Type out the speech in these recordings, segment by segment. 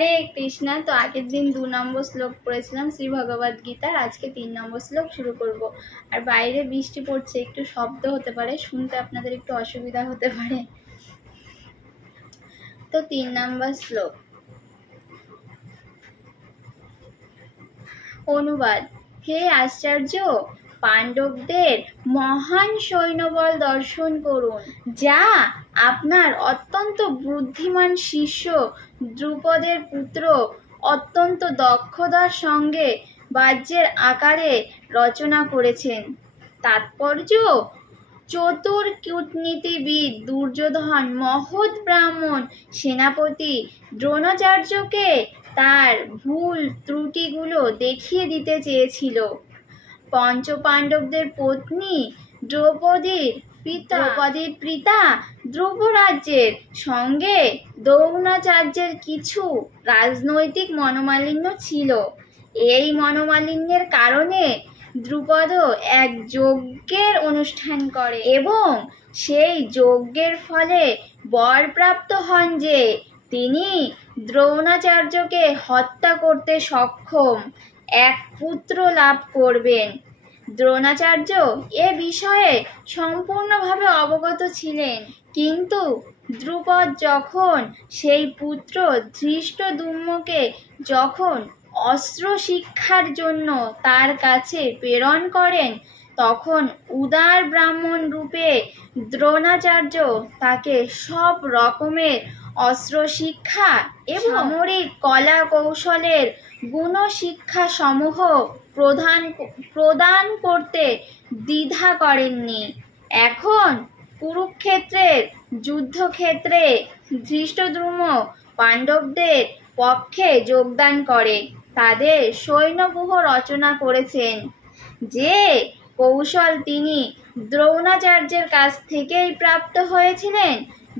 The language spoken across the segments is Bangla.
হরে কৃষ্ণা। তো আগের দিন 2 নম্বর শ্লোক পড়েছিলাম শ্রী ভগবদ গীতার। আজকে 3 নম্বর শ্লোক শুরু করব। আর বাইরে বৃষ্টি পড়ছে, একটু শব্দ হতে পারে, শুনতে আপনাদের একটু অসুবিধা হতে পারে। তো 3 নম্বর শ্লোক। অনুবাদ। হে আচার্য, পাণ্ডবদের মহান সৈন্যবল দর্শন করুন, যা আপনার অত্যন্ত বুদ্ধিমান শিষ্য দ্রুপদের পুত্র অত্যন্ত দক্ষতার সঙ্গে বাহ্যের আকারে রচনা করেছেন। তাৎপর্য: চতুর কূটনীতিবিদ দুর্যোধন মহৎ ব্রাহ্মণ সেনাপতি দ্রোণাচার্যকে তার ভুল ত্রুটিগুলো দেখিয়ে দিতে চেয়েছিল। পঞ্চপাণ্ডবদের পত্নী দ্রৌপদীর পিতা ধ্রুবরাজ্যের সঙ্গে দ্রোণাচার্যের কিছু রাজনৈতিক মনোমালিন্য ছিল। এই মনোমালিন্যের কারণে দ্রুপদ এক যজ্ঞের অনুষ্ঠান করে এবং সেই যজ্ঞের ফলে বরপ্রাপ্ত হন যে তিনি দ্রোণাচার্যকে হত্যা করতে সক্ষম এক পুত্র লাভ করবেন। দ্রোণাচার্য এ বিষয়ে সম্পূর্ণভাবে অবগত ছিলেন, কিন্তু দ্রুপদ যখন সেই পুত্র ধৃষ্টদ্যুম্নকে যখন অস্ত্র শিক্ষার জন্য তার কাছে প্রেরণ করেন, তখন উদার ব্রাহ্মণ রূপে দ্রোণাচার্য তাকে সব রকমের অস্ত্র শিক্ষা এবং সামরিক কলা কৌশলের গুণশিক্ষা সমূহ প্রদান করতে দ্বিধা করেননি। এখন কুরুক্ষেত্রের যুদ্ধক্ষেত্রে ধৃষ্টদ্যুম্ন পাণ্ডবদের পক্ষে যোগদান করে তাদের সৈন্যব্যূহ রচনা করেছেন। যে কৌশল তিনি দ্রোণাচার্যের কাছ থেকেই প্রাপ্ত হয়েছিলেন,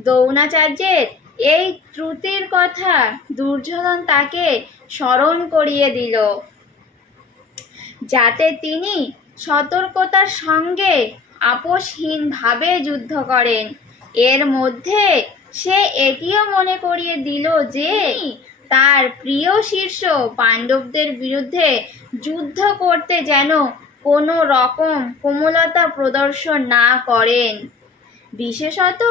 দ্রোণাচার্যের এই ত্রুটির কথা দুর্যোধন তাকে স্মরণ করিয়ে দিল, যাতে তিনি সতর্কতার সঙ্গে আপোষহীনভাবে যুদ্ধ করেন। এর মধ্যে সে এটিও মনে করিয়ে দিল যে তার প্রিয় শিষ্য পাণ্ডবদের বিরুদ্ধে যুদ্ধ করতে যেন কোনো রকম কোমলতা প্রদর্শন না করেন। বিশেষত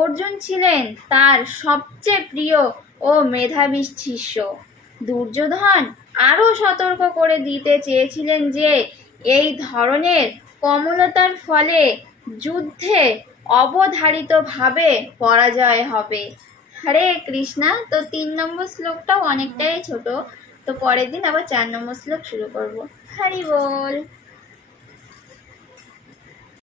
অর্জুন ছিলেন তার সবচেয়ে প্রিয় ও মেধাবী শিষ্য। দুর্যোধন আরও সতর্ক করে দিতে চেয়েছিলেন যে এই ধরনের কোমলতার ফলে যুদ্ধে অবধারিতভাবে পরাজয় হবে। হরে কৃষ্ণা। তো 3 নম্বর শ্লোকটাও অনেকটাই ছোট। তো পরের দিন আবার 4 নম্বর শ্লোক শুরু করব। হরি বল।